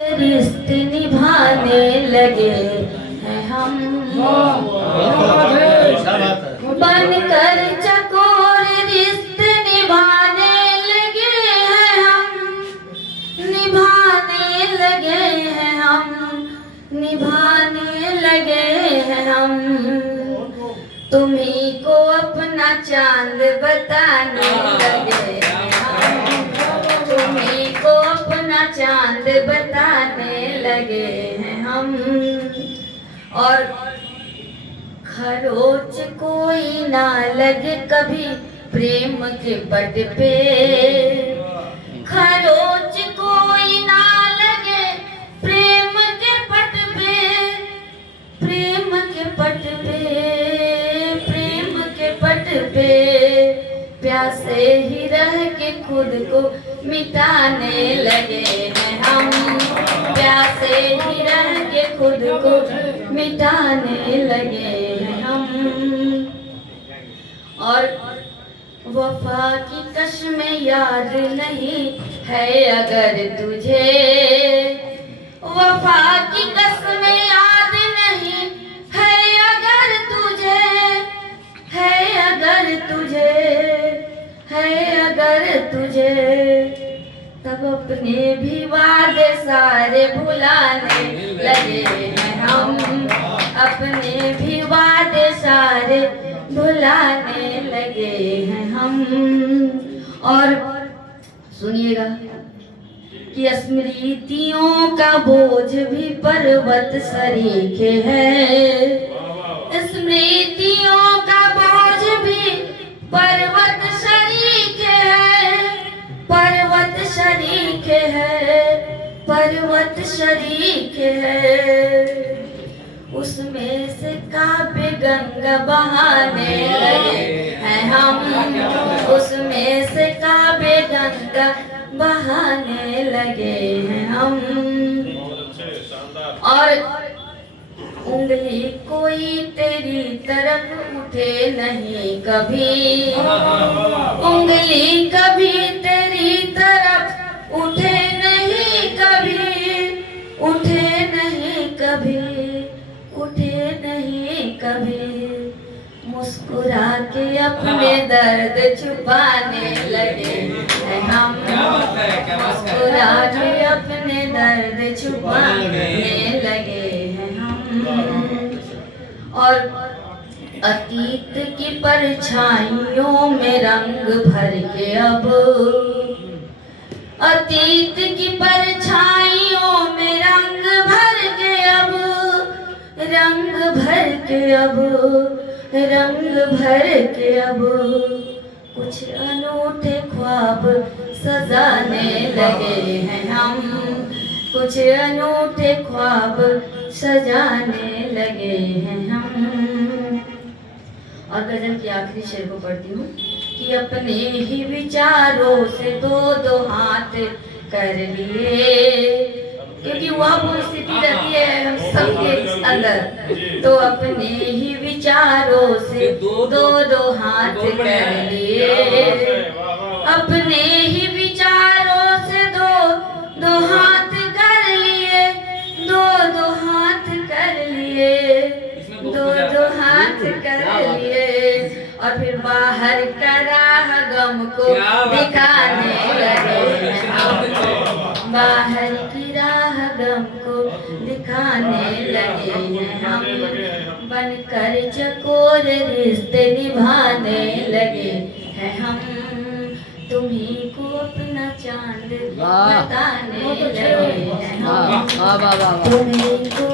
रिश्ते निभाने लगे हैं हम, बनकर चकोर रिश्ते निभाने लगे हैं हम, निभाने लगे हैं हम, निभाने लगे हैं हम। तुम्ही को अपना चांद बताने लगे हैं हम, तुम्ही को अपना चांद बताने लगे हैं हम। और खरोच कोई ना लगे कभी प्रेम के पट पे, खरोच कोई ना लगे प्रेम के पट पे, प्रेम के पट पे, प्रेम के पट पे। प्यासे ही रह के खुद को मिटाने लगे हैं हम, प्यासे ही रह के खुद को मिटाने लगे हैं हम। और वफा की कसमें याद नहीं है अगर तुझे, वफा की कसमें याद नहीं है अगर तुझे, है अगर तुझे, है अगर तुझे। तब अपने भी वादे सारे भुलाने लगे हैं हम, अपने भी वादे सारे भुलाने लगे हैं हम। और सुनिएगा कि स्मृतियों का बोझ भी पर्वत सरीखे है, स्मृतियों का बोझ भी पर्वत शरीके है, पर्वत शरीके है, पर्वत शरीके है। उसमें से काव्य गंगा बहाने लगे हैं हम, उसमें से काव्य गंगा बहाने लगे हैं हम। और उंगली कोई तेरी तरफ उठे नहीं कभी, उंगली कभी तेरी तरफ उठे नहीं कभी, उठे नहीं कभी, उठे नहीं कभी। मुस्कुरा के अपने दर्द छुपाने लगे हैं हम, मुस्कुरा के अपने दर्द छुपाने लगे हैं हम। और अतीत की परछाइयों में रंग भर के अब, अतीत की परछाइयों में रंग भर के अब, रंग भर के अब, रंग भर के अब। कुछ अनूठे ख्वाब सजाने लगे हैं हम, कुछ अनूठे ख्वाब सजाने लगे हैं हम। और गजल की आखिरी शेर को पढ़ती हूँ कि अपने ही विचारों से दो दो हाथ कर लिए, क्योंकि वह परिस्थिति रहती है हम सबके अंदर, तो अपने ही विचारों से दो दो हाथ कर लिए, अपने ही विचारों से दो दो हाथ कर लिए, दो दो हाथ कर लिए, दो दो हाथ कर लिए। और फिर बाहर का राह गम को दिखाने लगे हैं हम, बाहर की राह गम को दिखाने लगे हैं हम। बनकर चकोर रिश्ते निभाने लगे हैं हम, तुम्ही को अपना चांद बताने लगे हैं हम, तुम्ही को